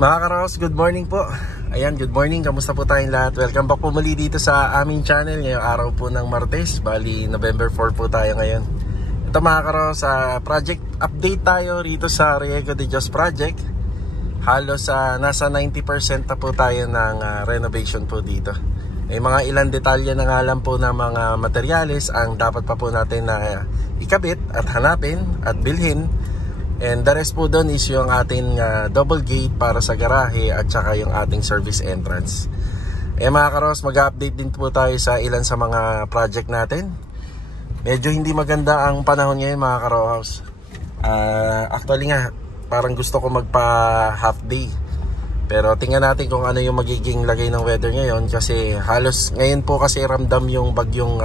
Mga karos, good morning po. Ayan, good morning. Kamusta po tayong lahat? Welcome back po muli dito sa aming channel. Ngayong araw po ng Martes. Bali, November 4 po tayo ngayon. Ito mga karos, project update tayo rito sa Riego de Dios project. Halos nasa 90% na po tayo ng renovation po dito. May mga ilang detalye na nga lang po ng mga materyales ang dapat pa po natin na ikabit at hanapin at bilhin. And the rest po doon is yung ating double gate para sa garahe at saka yung ating service entrance. Mga karos, mag-update din po tayo sa ilan sa mga project natin. Medyo hindi maganda ang panahon ngayon mga karos. Actually nga, parang gusto ko magpa half day. Pero tingnan natin kung ano yung magiging lagay ng weather ngayon. Kasi halos ngayon po kasi ramdam yung bagyong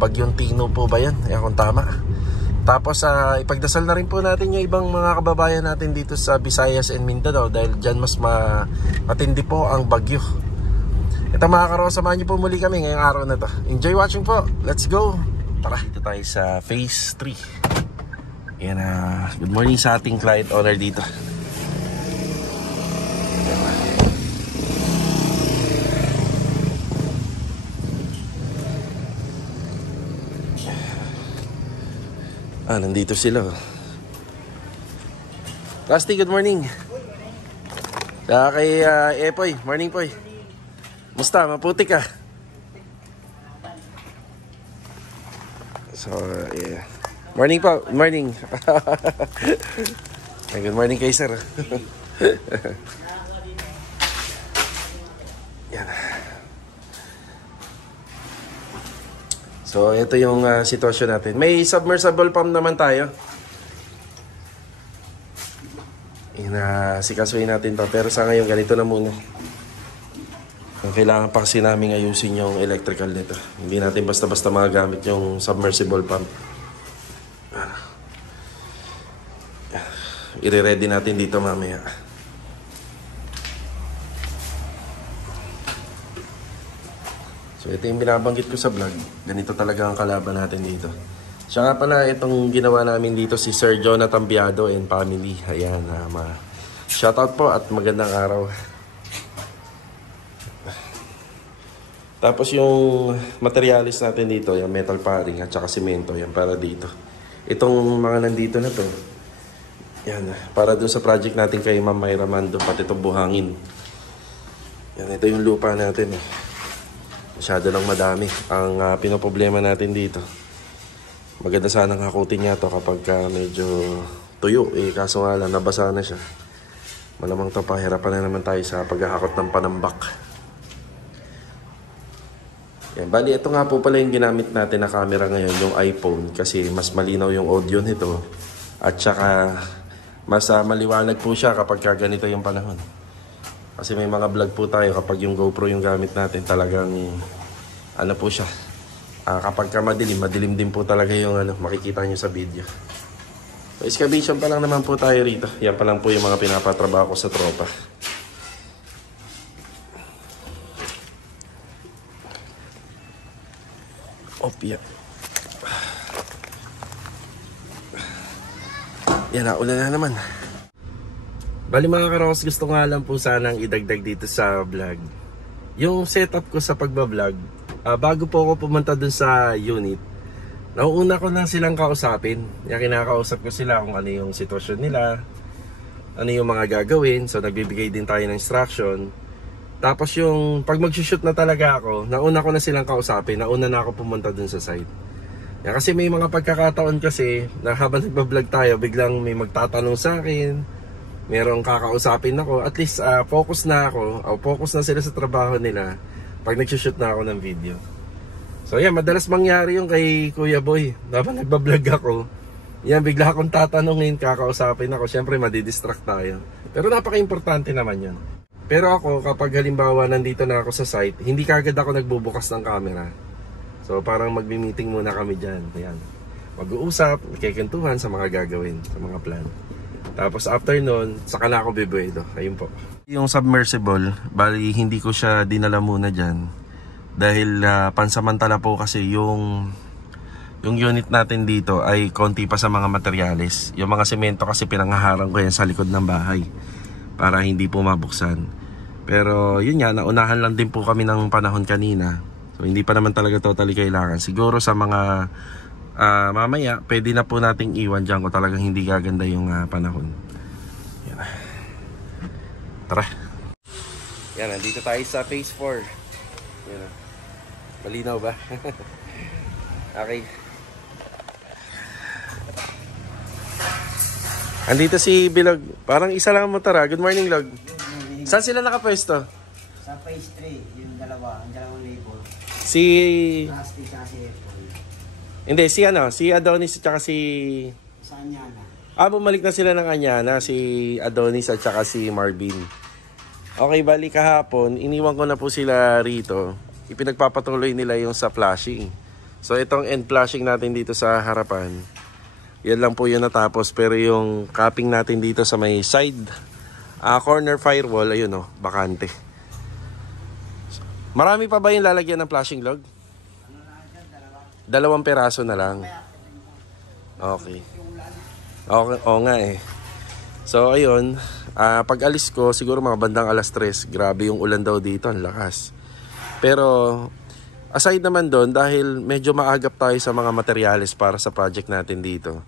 bagyong Tino po ba yan? Ayan kung tama. Tapos ipagdasal na rin po natin yung ibang mga kababayan natin dito sa Visayas and Mindanao dahil dyan mas matindi po ang bagyo. Ito mga karos, samahan niyo po muli kami ngayong araw na to. Enjoy watching po. Let's go. Tara, dito tayo sa phase 3. Yan, good morning sa ating client owner dito. Nandito sila. Rusty, good morning. Kay Epoy, morning Poy. Musta, maputi ka? So, yeah. Morning po, morning. Good morning kay sir. Yan. So, ito yung sitwasyon natin. May submersible pump naman tayo. Sikasuhin natin to. Pero sa ngayon, ganito na muna. Kailangan pa kasi namin ayusin yung electrical nito. Hindi natin basta-basta magagamit yung submersible pump. I-ready natin dito mamaya. So ito yung binabanggit ko sa vlog. Ganito talaga ang kalaban natin dito. Siya nga pala itong ginawa namin dito si Sir Jonathan Biado and family. Ayan, shoutout po at magandang araw. Tapos yung materialis natin dito, yung metal paring at saka simento, yan para dito. Itong mga nandito na to, yan, para doon sa project natin kay Ma'am Mayra Mando, pati itong buhangin. Yan, ito yung lupa natin. Masyado lang madami ang pinoproblema natin dito. Maganda sanang hakutin niya to kapag medyo tuyo. Kaso nga lang, nabasa na siya. Malamang to, pahirapan na naman tayo sa paghahakot ng panambak. Yan, bali, ito nga po pala yung ginamit natin na camera ngayon, yung iPhone. Kasi mas malinaw yung audio nito. At saka, mas maliwanag po siya kapag ganito yung panahon. Kasi may mga vlog po tayo kapag yung GoPro yung gamit natin talagang ano po siya. Kapag madilim din po talaga yung makikita nyo sa video. So, excavation pa lang naman po tayo rito. Yan pa lang po yung mga pinapatrabaho ko sa tropa. Opya. Yan na, ulan na naman. Bali mga karos, gusto nga lang po sanang idagdag dito sa vlog. Yung setup ko sa pagbablog, bago po ako pumunta dun sa unit, nauuna ko na silang kausapin. Kinakausap ko sila kung ano yung sitwasyon nila, ano yung mga gagawin. So nagbibigay din tayo ng instruction. Tapos yung pag mag-shoot na talaga ako, nauna ko na silang kausapin, nauna na ako pumunta dun sa site. Kasi may mga pagkakataon kasi na habang nagbablog tayo, biglang may magtatanong sa akin, merong kakausapin ako, at least focus na ako, o focus na sila sa trabaho nila pag nag-shoot na ako ng video. So yan, madalas mangyari yung kay Kuya Boy. Habang nagbablog ako, yan, bigla akong tatanungin, kakausapin ako. Siyempre, madidistract tayo. Pero napaka-importante naman yun. Pero ako, kapag halimbawa nandito na ako sa site, hindi kagad ako nagbubukas ng camera. So parang magmi-meeting muna kami dyan. Ayan. Mag-uusap, magkikentuhan sa mga gagawin, sa mga plan. Tapos after nun, saka na ako bibuedo. Ayun po. Yung submersible, bali hindi ko siya dinala muna dyan. Dahil pansamantala po kasi yung unit natin dito ay konti pa sa mga materyales. Yung mga semento kasi pinanghaharang ko yan sa likod ng bahay. para hindi po mabuksan. Pero yun nga, naunahan lang din po kami ng panahon kanina. So hindi pa naman talaga totally kailangan. Siguro sa mga mamaya, pwede na po nating iwan dyan kung talagang hindi gaganda yung panahon. Yan. Tara. Yan, nandito tayo sa phase 4. Yan. Malinaw ba? Okay. Andito si Bilog. Parang isa lang ang motor. Good morning, Log. Saan sila nakapwesto? Sa phase 3, yung dalawa, ang dalawang label. Si... Plastic at si Apple. Hindi, si ano? Si Adonis at saka si... Sa Anyana. Bumalik na sila ng Anyana. Si Adonis at saka si Marvin. Okay, bali kahapon, iniwan ko na po sila rito. Ipinagpapatuloy nila yung sa flashing. So, itong end flashing natin dito sa harapan. Yan lang po yung natapos. Pero yung capping natin dito sa may side corner firewall, ayun o, bakante. Marami pa ba yung lalagyan ng flashing log? Dalawang peraso na lang. Okay. Okay, oo nga eh. So ayun, pag alis ko, siguro mga bandang alas 3, grabe yung ulan daw dito, ang lakas. Pero aside naman doon, dahil medyo maagap tayo sa mga materyales para sa project natin dito.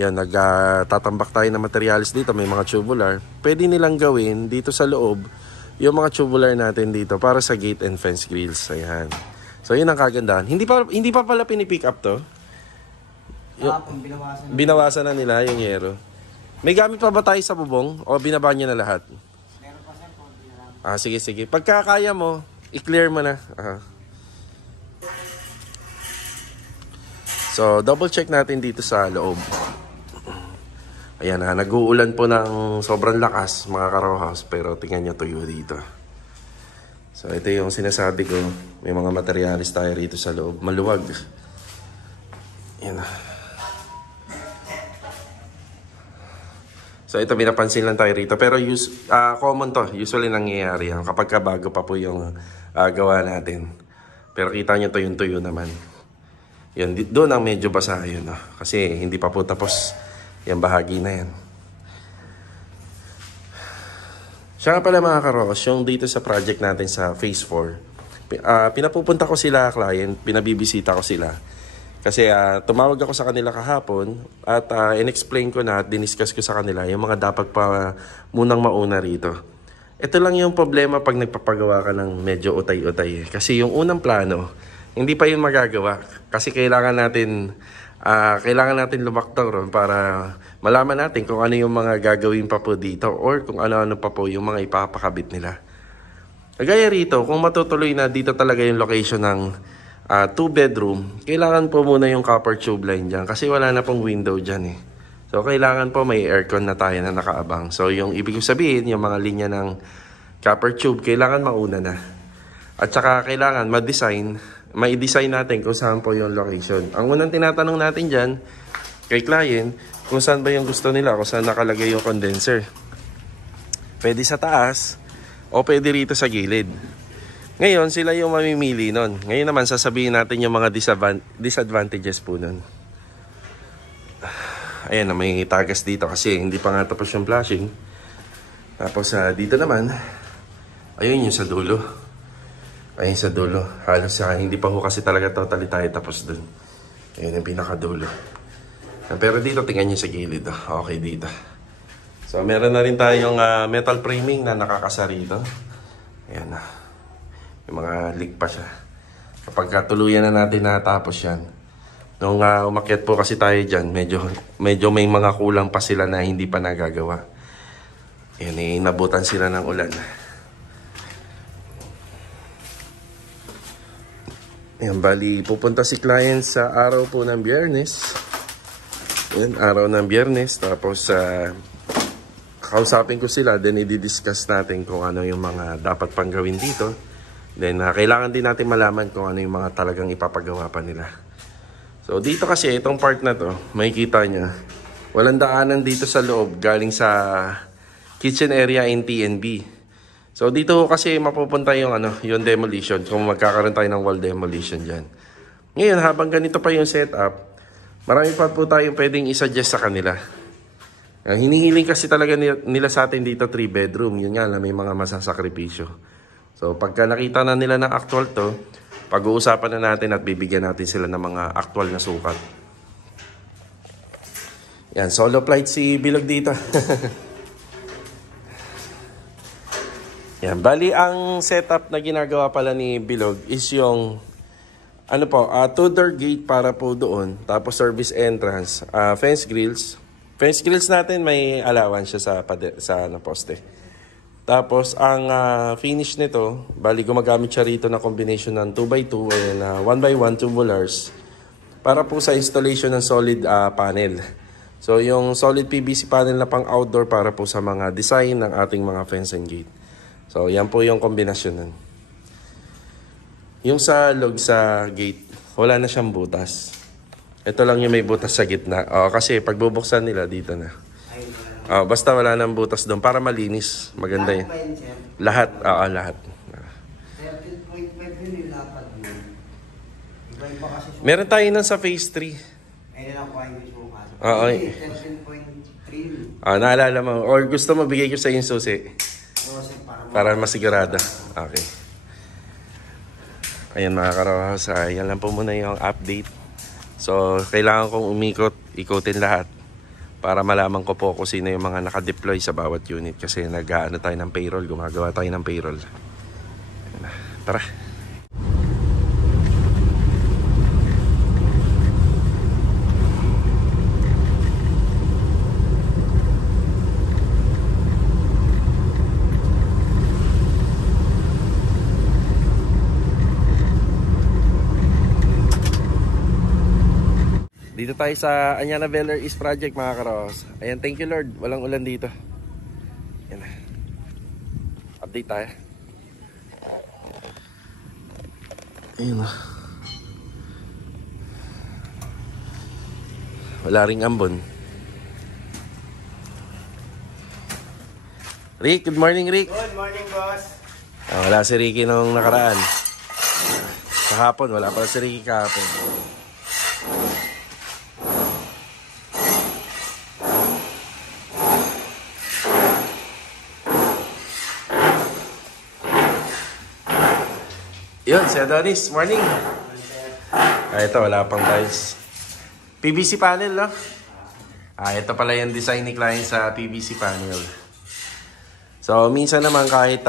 Yan, nagtatambak tayo ng materials dito, may mga tubular. Pwede nilang gawin dito sa loob yung mga tubular natin dito para sa gate and fence grills. Ayan. So, yun ang kagandahan. Hindi pa pala pinipick up to. Binawasan na nila yung yero. May gamit pa ba tayo sa bubong? O binaba niya na lahat? Meron pa sir, konti na lang. Sige, sige. Pagka kaya mo, i-clear mo na. So, double check natin dito sa loob. Ayan na, nag-uulan po ng sobrang lakas mga ka-rowhouse, pero tingnan nyo tuyo dito. So ito yung sinasabi ko, may mga materialis tayo rito sa loob, maluwag. Ayan na. So ito, pinapansin lang tayo rito, pero common to, usually nangyayari yan kapag bago pa po yung gawa natin. Pero kita nyo tuyo naman. Yan, doon ang medyo basa yun, no? Kasi hindi pa po tapos yung bahagi na yan. Siya nga pala mga karos, yung dito sa project natin sa phase 4, pinapupunta ko sila client, pinabibisita ko sila. Kasi tumawag ako sa kanila kahapon at in-explain ko na at diniscuss ko sa kanila yung mga dapat pa munang mauna rito. Ito lang yung problema pag nagpapagawa ka ng medyo utay-utay. Kasi yung unang plano, hindi pa yun magagawa. Kasi kailangan natin lumaktaw ron para malaman natin kung ano yung mga gagawin pa po dito or kung ano-ano pa po yung mga ipapakabit nila. Kagaya rito, kung matutuloy na dito talaga yung location ng 2-bedroom, kailangan po muna yung copper tube line dyan kasi wala na pong window dyan eh. So kailangan po may aircon na tayo na nakaabang. So yung ibig sabihin, yung mga linya ng copper tube, kailangan mauna na. At saka kailangan may design natin kung saan po yung location. Ang unang tinatanong natin dyan, kay client, kung saan ba yung gusto nila, kung saan nakalagay yung condenser. Pwede sa taas, o pwede rito sa gilid. Ngayon, sila yung mamimili nun. Ngayon naman, sasabihin natin yung mga disadvantages po nun. Ayan, may tagas dito kasi hindi pa nga tapos yung flashing. Tapos dito naman, ayun yung sa dulo. Ayun sa dulo. Halos hindi pa ho kasi talaga totally tayo tapos dun. Ayun yung pinakadulo. Pero dito, tingnan nyo sa gilid. Okay dito. So, meron na rin tayong metal framing na nakakasa rito. Ayan na. Yung mga leak pa siya. Kapag tuluyan na natin natapos yan. Nung umakyat po kasi tayo dyan, medyo may mga kulang pa sila na hindi pa nagagawa. Ayan, inabutan sila ng ulan. Ayan, bali, pupunta si client sa araw po ng Biyernes. Ayan, araw ng Biyernes. Tapos, kausapin ko sila. Then, i-discuss natin kung ano yung mga dapat pang gawin dito. Then, kailangan din natin malaman kung ano yung mga talagang ipapagawa pa nila. So, dito kasi, itong part na to, makikita nyo, walang daanan dito sa loob galing sa kitchen area in TNB. So dito kasi mapupunta yung yung demolition kung magkakaroon tayo ng wall demolition diyan. Ngayon habang ganito pa yung setup, marami pa po tayong pwedeng i-suggest sa kanila. Hinihiling kasi talaga nila sa atin dito 3 bedroom. Yun nga lang, may mga masasakripisyo. So pagka nakita na nila ng actual to, pag-uusapan na natin at bibigyan natin sila ng mga actual na sukat. Yan, solo flight si Bilog dito. Yan, bali ang setup na ginagawa pala ni Bilog is yung ano po, two-door gate para po doon, tapos service entrance, fence grills. Fence grills natin may allowance siya sa poste. Tapos ang finish nito, bali gumagamit siya rito na combination ng 2x2 and 1x1 tubulars para po sa installation ng solid panel. So yung solid PVC panel na pang outdoor para po sa mga design ng ating mga fence and gate. So yan po yung kombinasyon nun. Yung sa log sa gate, wala na siyang butas. Ito lang yung may butas sa gitna. Kasi pag bubuksan nila dito na. Basta wala nang butas doon para malinis. Maganda yun. Lahat. Lahat. Meron tayo nun sa phase 3. Oo. 13.3. Naalala mo. Or gusto mo bigay ko sa yung susi. Para masigurado. Okay. Ayan mga karohas. Yan lang po muna yung update. So, kailangan kong ikutin lahat para malaman ko po kung sino yung mga nakadeploy sa bawat unit. Kasi nag-ano tayo ng payroll. Gumagawa tayo ng payroll. Tara. Dito tayo sa Anyana Beller East Project mga karos. Ayan, thank you Lord. Walang ulan dito. Ayan. Update tayo. Ayan. Wala ring ambon. Rick, good morning Rick. Good morning boss. Wala si Ricky nung nakaraan. Kahapon, wala pa si Ricky kahapon. Yun, si Adonis. Morning. Ito, wala pang tiles. PVC panel, no? Ito pala yung design ni client sa PVC panel. So, minsan naman kahit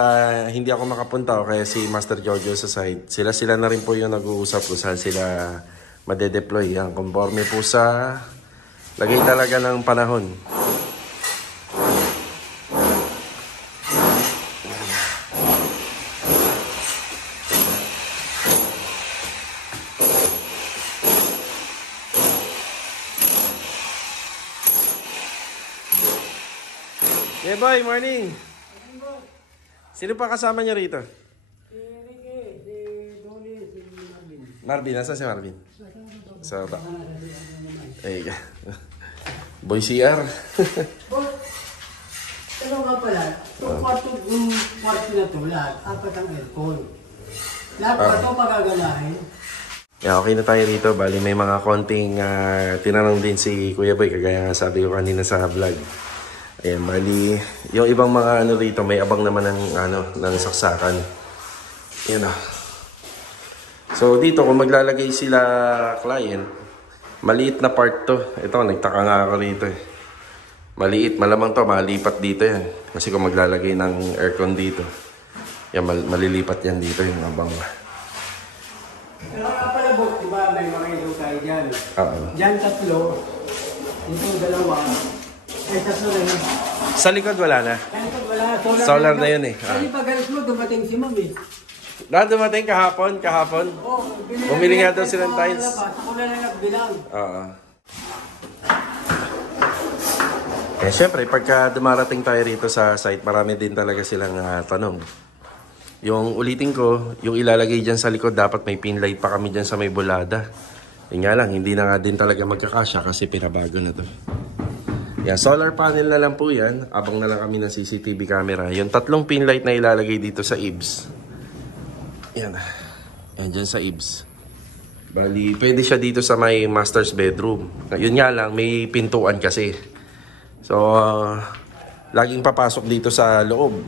hindi ako makapunta o kaya si Master Jojo sa site, sila na rin po yung nag-uusap kung saan sila madedeploy. Yan, conforme po sa lagay talaga ng panahon. Yeah boy, morning. Sino pa kasama niyo rito? Si Ricky, si Dolly, si Marvin. Marvin, nasa si Marvin? Sa ba? Ay, boy CR. Ano nga pala, yung kwarto na to, lahat, apat ang aircon. Lahat pa ito pagagalahin. Yeah, okay na tayo rito. Bali, may mga konting tinanong din si Kuya Boy, kagaya nga sabi ko kanina sa vlog. Ayan, bali, yung ibang mga ano rito, may abang naman ng saksakan. Yan ah. So dito, kung maglalagay sila client, maliit na part to. Ito, nagtaka nga ako rito eh. Maliit, malamang to, malipat dito yan. Kasi kung maglalagay ng aircon dito, yan, malilipat yan dito yung abang. Pero pala boss, diba may mga ilaw tayo dyan? Oo. Dyan tatlo, dito dalawa. Ay, tatlo na yun. Sa likod wala na. Wala, Solar na yun eh. Kasi pag alas mo, dumating si Ma'am eh. Dumating kahapon. Bumili nga daw silang tiles. Ako na lang nagbilang. Oo. Eh, syempre, pagka dumarating tayo rito sa site, marami din talaga silang tanong. Yung ulitin ko, yung ilalagay dyan sa likod, dapat may pin light pa kami dyan sa may bulada. Yun nga lang, hindi na nga din talaga magkakasya kasi pinabago na to. Yan, solar panel na lang po yan. Abang na lang kami ng CCTV camera. Yung tatlong pin light na ilalagay dito sa eaves. Yan. Yan dyan sa eaves. Bali, pwede siya dito sa may master's bedroom. Yun nga lang, may pintuan kasi. So, laging papasok dito sa loob.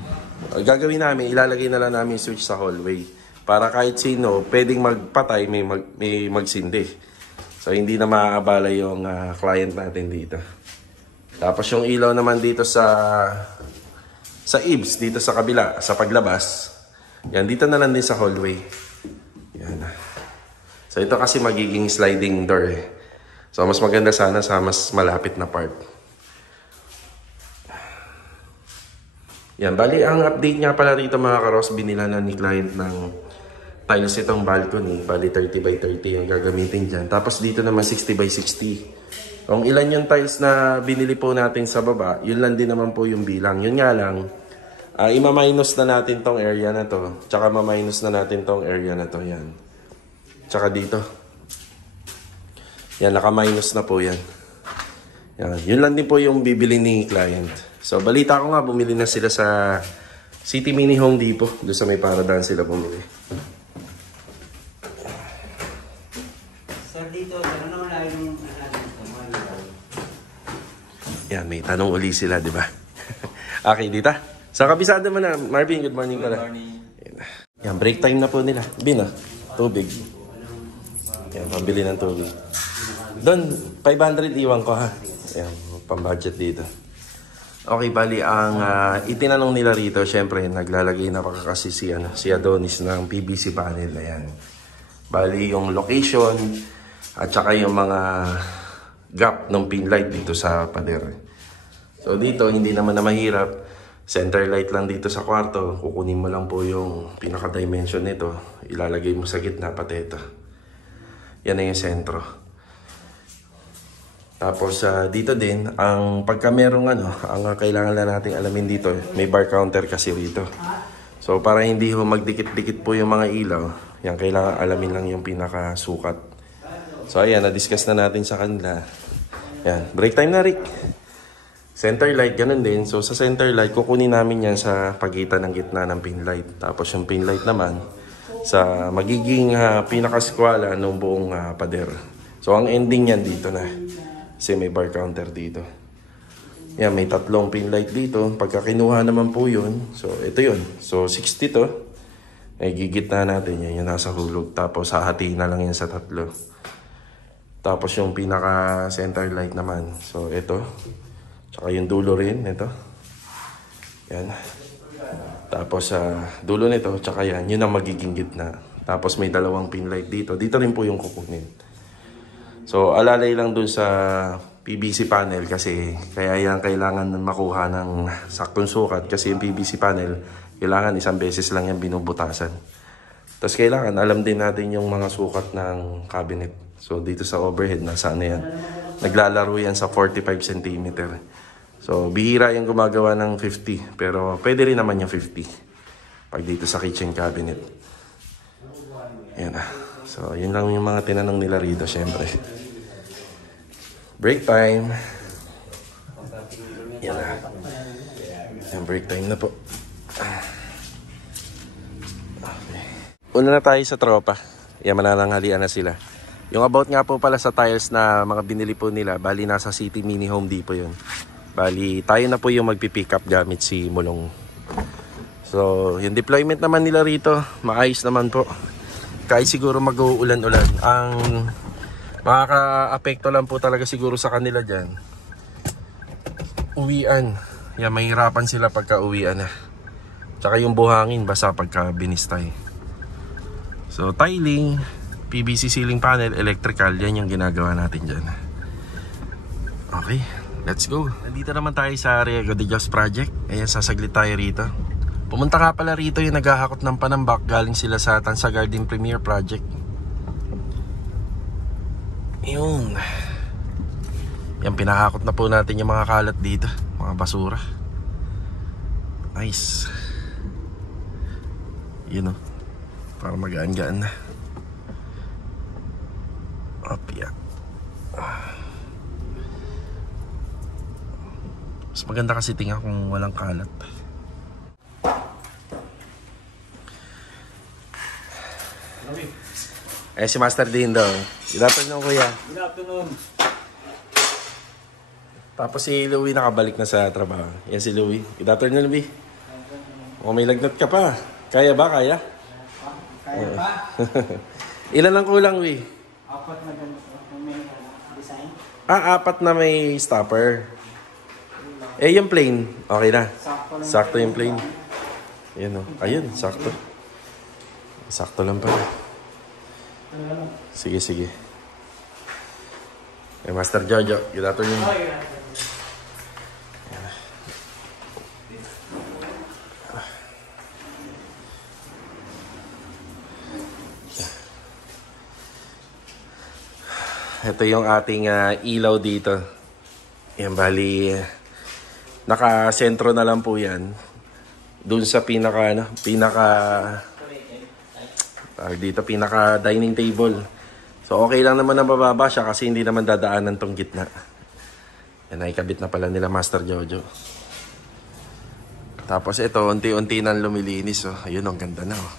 Gagawin namin, ilalagay na lang namin switch sa hallway. Para kahit sino, pwedeng magpatay, may magsindi. So, hindi na maaabala yung client natin dito. Tapos yung ilaw naman dito sa eaves, dito sa kabila, sa paglabas. Yan, dito na lang din sa hallway. Yan. So, ito kasi magiging sliding door eh. So, mas maganda sana sa mas malapit na part. Yan, bali ang update nga pala rito mga karos, binila na ni client ng tiles itong balcony. Bali 30 by 30 yung gagamitin dyan. Tapos dito naman 60 by 60. Kung ilan yung tiles na binili po natin sa baba, yun lang din naman po yung bilang. Yun nga lang, ima-minus na natin tong area na to. Tsaka ma-minus na natin tong area na to. Yan. Tsaka dito. Yan, naka-minus na po yan. Yan. Yun lang din po yung bibili ni client. So, balita ko nga, bumili na sila sa City Mini Home Depot. Doon sa may Paradaan sila bumili. Sir, dito, ano lang yung yan, may tanong uli sila, di ba? Okay, dito. Sa kabisado mo na, Marvin, good morning ka na. Good morning. Yan, break time na po nila. Bin, tubig. Yan, pambili ng tubig. Doon, 500 iwan ko ha. Yan, pang-budget dito. Okay, bali, ang itinanong nila rito, syempre, naglalagay na pa kasi si Adonis ng PVC panel. Ayan. Bali, yung location, at saka yung mga gap ng pin light dito sa pader. So, dito, hindi naman na mahirap. Center light lang dito sa kwarto. Kukunin mo lang po yung pinaka-dimension nito. Ilalagay mo sa gitna, pati ito. Yan na yung sentro. Tapos dito din, ang pagka merong ang kailangan lang natin alamin dito, may bar counter kasi rito. So para hindi ho magdikit-dikit po yung mga ilaw, yan kailangan alamin lang yung pinaka-sukat. So ayan, na-discuss na natin sa kanila. Yan, break time na Rick. Center light, ganun din. So sa center light, kukunin namin yan sa pagitan ng gitna ng pin light. Tapos yung pin light naman, sa magiging pinakaskwala ng buong pader. So ang ending yan dito na. Kasi may bar counter dito. Yan, may tatlong pin light dito. Pagka kinuha naman po yun, so ito yun. So 60 to. Ay gigitna natin yan, yung nasa hulog. Tapos hahatiin na lang yan sa tatlo. Tapos yung pinaka center light naman. So ito. Tsaka yung dulo rin, ito. Yan. Tapos dulo nito, tsaka yan. Yun ang magiging gitna. Tapos may dalawang pin light dito. Dito rin po yung kukunin. So, alalay lang dun sa PVC panel kasi kaya yan kailangan makuha ng saktong sukat kasi yung PVC panel, kailangan isang beses lang yan binubutasan. Tapos kailangan alam din natin yung mga sukat ng cabinet. So, dito sa overhead, nasa ano yan? Naglalaro yan sa 45 cm. So, bihira yung gumagawa ng 50. Pero, pwede rin naman yung 50. Pag dito sa kitchen cabinet. Yan na. So, yun lang yung mga tinanong nila rito, syempre. Break time. Yan na. Yan, break time na po. Okay. Una na tayo sa tropa. Yan, manananghalian na sila. Yung about nga po pala sa tiles na mga binili po nila, bali nasa City Mini Home Depot yun. Bali, tayo na po yung magpipick up gamit si Mulong. So, yung deployment naman nila rito, maayos naman po. Kahit siguro mag-uulan-ulan, ang makaka-apekto lang po talaga siguro sa kanila dyan, uwian. Yan, mahirapan sila pagka uwian na. Tsaka yung buhangin, basa pagka binistay. So, tiling, PVC ceiling panel, electrical, yan yung ginagawa natin dyan. Okay, let's go. Nandito naman tayo sa Riego de Dios project. Ayan, sasaglit tayo rito. Pumunta nga pala rito yung naghahakot ng panambak. Galing sila sa Tansa Garden Premier Project. Yun. Yan, pinahakot na po natin yung mga kalat dito. Mga basura. Nice. Yun o. Para magaan-gaan na. Up, yeah. Mas maganda kasi tingnan kung walang kalat. Eh, si Master Dean daw. Good afternoon, kuya. Good afternoon. Tapos si Louie nakabalik na sa trabaho. Yan si Louie. Good afternoon, Louie. O, may lagnat ka pa. Kaya ba? Kaya? Kaya pa? Ilan ang kulang, Louie? Apat na ganito. May design. Apat na may stopper. Yung plain. Okay na. Sakto yung plain. Ayan o. Ayun, sakto. Sakto lang pala. Sige, sige. Master Jojo, good afternoon. Ito yung ating ilaw dito. Yan, bali, naka-sentro na lang po yan. Doon sa pinaka dining table. So okay lang naman na bababa siya kasi hindi naman dadaanan tong gitna. Yan, nakikabit na pala nila Master Jojo. Tapos ito, unti-unti nang lumilinis. Oh. Ayun, ang ganda na. Oh.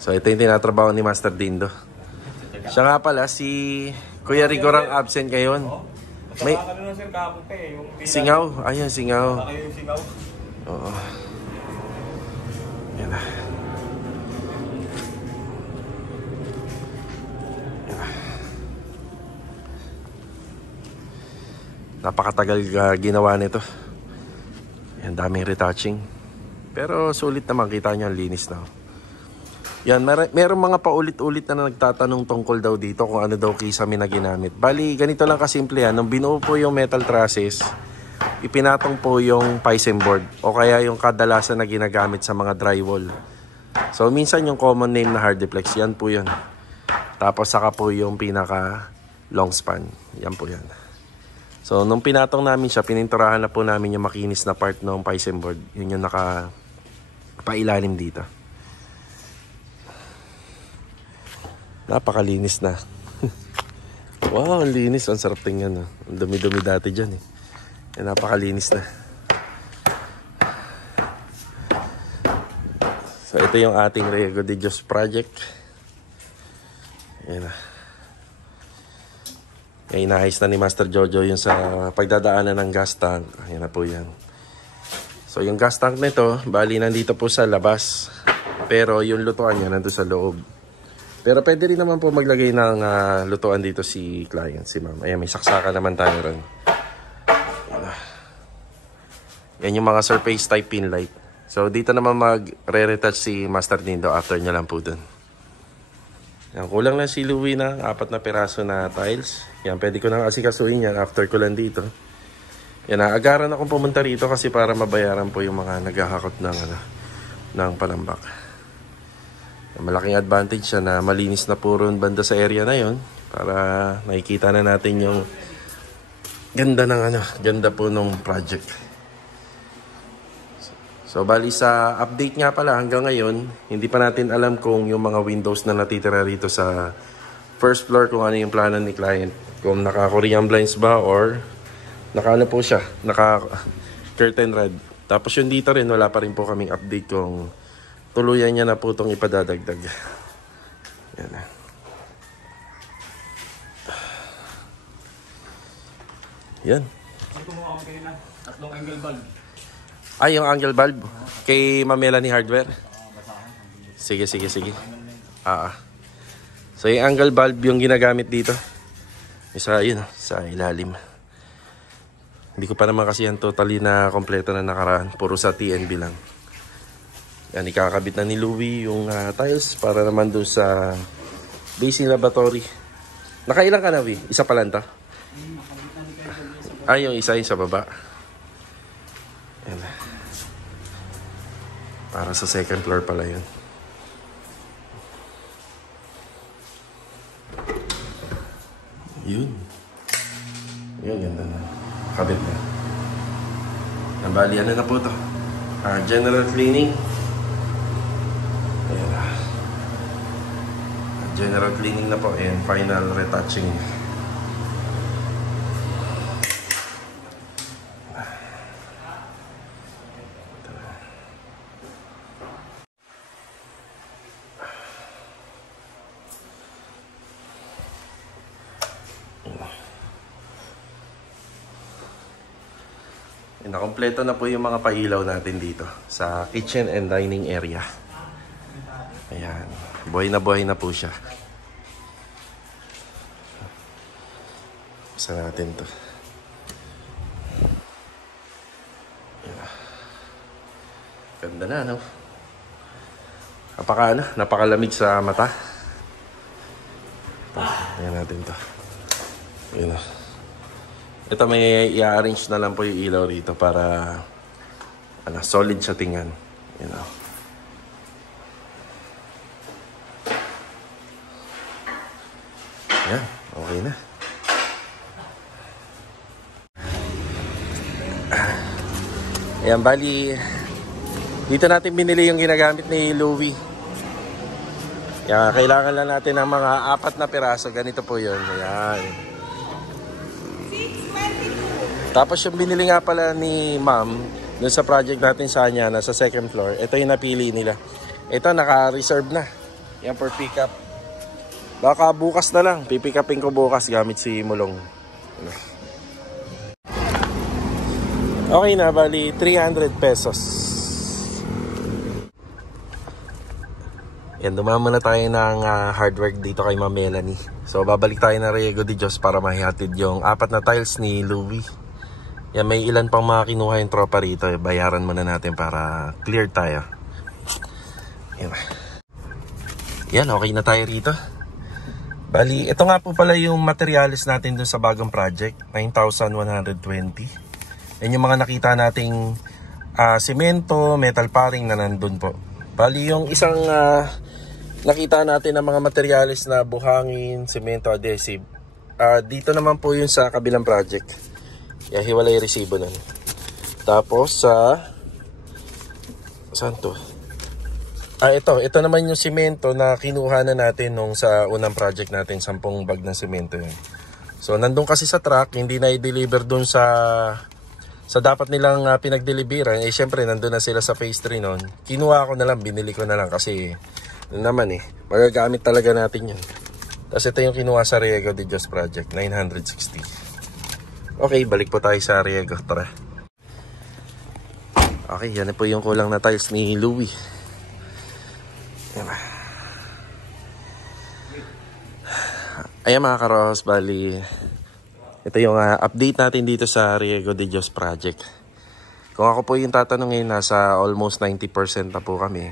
So ito yung tinatrabaho ni Master Dindo. Siya nga pala, si Kuya Rigor ang absent ngayon. May singaw. Ayun, singaw. Oo. Yan na. Napakatagal ginawa nito. Yan, daming retouching. Pero sulit naman, kita nyo ang linis na. Yan, meron mga paulit-ulit na nagtatanong tungkol daw dito kung ano daw kisame na ginamit. Bali, ganito lang kasimple yan. Nung binuo po yung metal trusses, ipinatong po yung Pisum board o kaya yung kadalasan na ginagamit sa mga drywall. So, minsan yung common name na Hardiplex, yan po yun. Tapos saka po yung pinaka long span. Yan po yan. So, nung pinatong namin siya, pininturahan na po namin yung makinis na part ng Pisum board. Yun yung pailalim dito. Napakalinis na. Wow, ang linis. Ang sarap tingnan. Ang dumi-dumi dati dyan eh. Napakalinis na. So, ito yung ating Riego de Dios project. Ayan na. Inaayos na ni Master Jojo yung sa pagdadaanan ng gas tank. Ayan na po yan. So, yung gas tank nito, bali nandito po sa labas. Pero yung lutuan niya nandito sa loob. Pero pwede rin naman po maglagay ng lutuan dito si client, si ma'am. Ayan, may saksakan naman tayo ron. Yan yung mga surface type pin light. So, dito naman mag-re-retouch si Master Dindo after niya lang po dun. Yan, kulang lang si Louie na 4 na piraso na tiles. Yan, pwede ko nang asikasuin yan after ko lang dito. Yan, naagaran akong pumunta rito kasi para mabayaran po yung mga naghahakot ng palambak. Malaking advantage siya na malinis na puro banda sa area na yon para nakikita na natin yung ganda ng ganda po ng project. So bali sa update nga pala hanggang ngayon, hindi pa natin alam kung yung mga windows na natitira rito sa first floor kung ano yung plano ni client. Kung naka-Korean blinds ba or naka po siya, naka-curtain red. Tapos yung dito rin, wala pa rin po kaming update kung tuluyan niya na po itong ipadadagdag. Yan na. Yan. Tatlong angle bulb. Ay, yung angle bulb? Kay Ma'am Melanie Hardware? Sige, sige, sige. So, yung angle bulb yung ginagamit dito. Isa, yun, sa ilalim. Hindi ko pa naman kasi yan totally na kompleto na nakaraan. Puro sa TNB lang. Yan, ikakabit na ni Louie yung tiles para naman doon sa basing laboratory. Nakailang ka na, Louie? Isa pa lang to? Ay, yung isa yung sa baba. Yan. Para sa second floor pala yun. Yun. Yun, ganda na. Kabit na. Nabali, ano na po to? General cleaning. Ayan na. General cleaning na po and final retouching. Nakompleto na po yung mga pailaw natin dito sa kitchen and dining area. Ayan. Buhay na po siya. Buksan natin to. Ayan. Ganda na, no? Napakalamig sa mata. Ayan natin to. Ayan na. Ito may i-arrange na lang po yung ilaw rito para solid siya tingnan. Ayan o. Ayan, okay na. Ayan, bali dito natin binili yung ginagamit ni Louie. Kailangan lang natin ng mga 4 na piraso. Ganito po yun. Ayan. Tapos yung binili nga pala ni ma'am dun sa project natin sa kanya, nasa second floor. Ito yung napili nila. Ito naka-reserve na. Yan for pick up. Baka bukas na lang. Pipick upin ko bukas gamit si Mulong. Okay na, bali 300 pesos. Yan, dumama na tayo ng hard work dito kay Ma'am Melanie. So, babalik tayo na Riego de Dios para mahihatid yung 4 na tiles ni Louie. Yan, may ilan pang mga kinuha yung tropa rito. Bayaran muna natin para clear tayo. Yan, okay na tayo rito. Bali, ito nga po pala yung materials natin dun sa bagong project. 9,120. Yan yung mga nakita nating simento, metal paring na nandun po. Bali, yung isang nakita natin ng mga materials na buhangin, semento, adhesive. Dito naman po yun sa kabilang project. Hiwalay resibo nun. Tapos saan to? Ito naman yung semento na kinuha na natin nung sa unang project natin, 10 bag ng semento yun. So nandun kasi sa truck, hindi na i-deliver dun sa dapat nilang pinag-deliveran. Syempre nandun na sila sa phase 3 nun. Kinuha ko na lang, binili ko na lang kasi naman magagamit talaga natin yun. Tapos ito yung kinuha sa Riego de Dios project, 960. Okay, balik po tayo sa Riego. Tara. Okay, yan po yung kulang na tiles ni Louie. Ayan mga karos, bali ito yung update natin dito sa Riego de Dios project. Kung ako po yung tatanungin, nasa almost 90% na po kami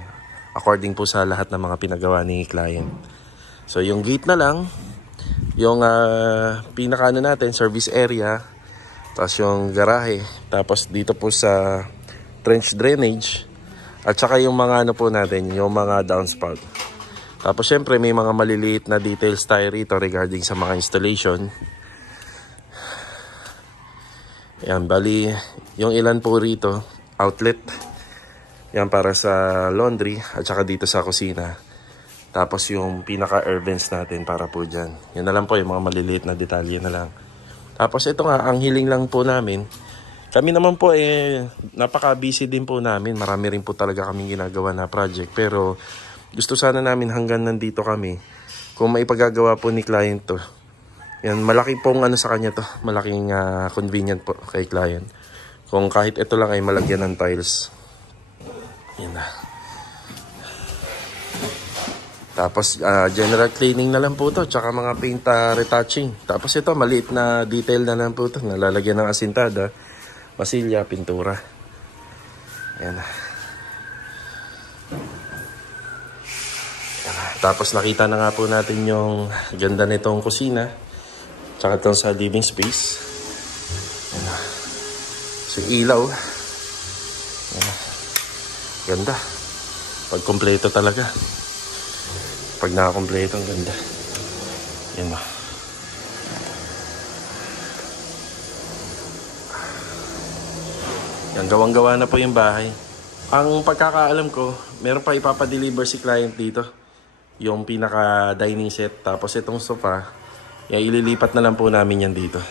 according po sa lahat ng mga pinagawa ni client. So yung gate na lang, yung pinaka natin, service area, tapos yung garahe, tapos dito po sa trench drainage, at saka yung mga po natin, yung mga downspout. Tapos syempre may mga maliliit na details tayo rito regarding sa mga installation. Yan, bali yung ilan po rito, outlet. Yan para sa laundry at saka dito sa kusina. Tapos yung pinaka-air vents natin para po dyan. Yan na lang po, yung mga maliliit na detalye na lang. Tapos ito nga, ang hiling lang po namin. Kami naman po napaka-busy din po namin. Marami rin po talaga kaming ginagawa na project. Pero gusto sana namin hanggang nandito kami, kung maipagagawa po ni client to. Yan, malaki pong sa kanya to. Malaking convenient po kay client. Kung kahit ito lang ay malagyan ng tiles. Yan na. Tapos general cleaning na lang po to. Tsaka mga paint retouching. Tapos ito, maliit na detail na lang po to. Nalalagyan ng asintada, masilya, pintura. Yan na. Tapos nakita na nga po natin yung ganda nitong kusina. Tsaka itong sa living space. Yan na. So ilaw. Yan na. Ganda. Pag kompleto talaga. Pag nakakompleto, ang ganda. Yan na. Yan, gawang-gawa na po yung bahay. Ang pagkakaalam ko, meron pa ipapadeliver si client dito. Yung pinaka dining set. Tapos itong sofa, ililipat na lang po namin yan dito.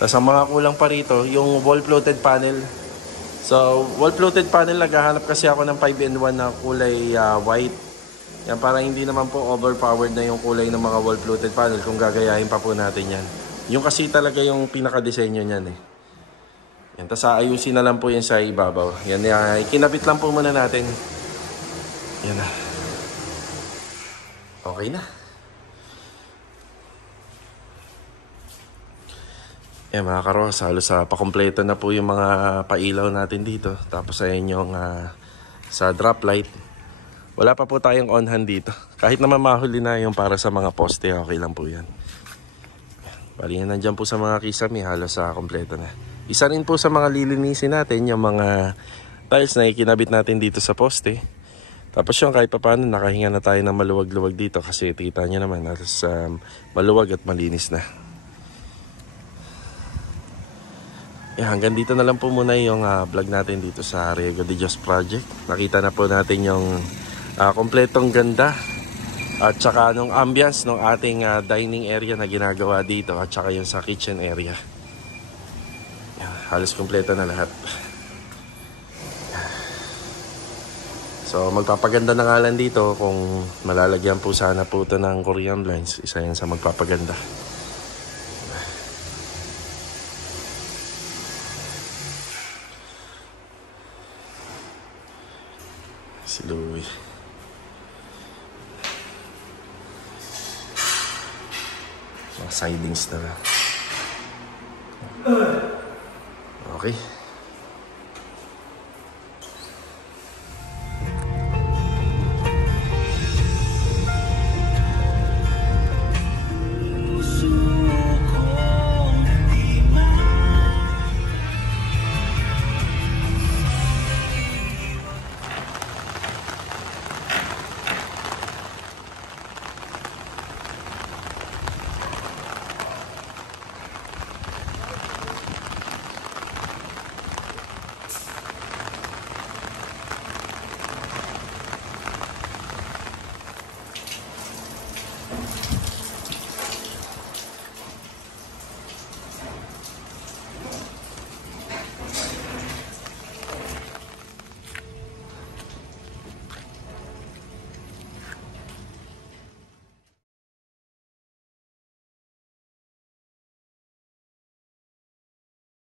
Tapos ang mga kulang pa rito, yung wall floated panel. So wall floated panel, naghahanap kasi ako ng 5-in-1 na kulay white. Yan, para hindi naman po overpowered na yung kulay ng mga wall floated panel kung gagayahin pa po natin yan. Yung kasi talaga yung pinaka disenyo niyan Yan, tapos aayusin na lang po yan sa ibabaw. Yan, ikinabit lang po muna natin. Yan na. Okay na. Yan mga karos, halos pakompleto na po yung mga pailaw natin dito. Tapos ayan yung sa drop light. Wala pa po tayong on-hand dito. Kahit naman mahuli na yung para sa mga poste, okay lang po yan. Bali yan, nandyan po sa mga kisame, halos kompleto na. Isa rin po sa mga lilinisin natin, yung mga tiles na ikinabit natin dito sa poste. Tapos yung kahit pa paano, nakahinga na tayo ng maluwag-luwag dito kasi kita nyo naman, halos maluwag at malinis na. Hanggang dito na lang po muna yung vlog natin dito sa Riego de Dios Project. Nakita na po natin yung kompletong ganda at saka nung ambience ng ating dining area na ginagawa dito at saka yung sa kitchen area. Halos kompleto na lahat. So magpapaganda na nga lang dito kung malalagyan po sana po ito ng Korean blinds. Isa yan sa magpapaganda. Si Louie. Mga sidings na lang. Okay.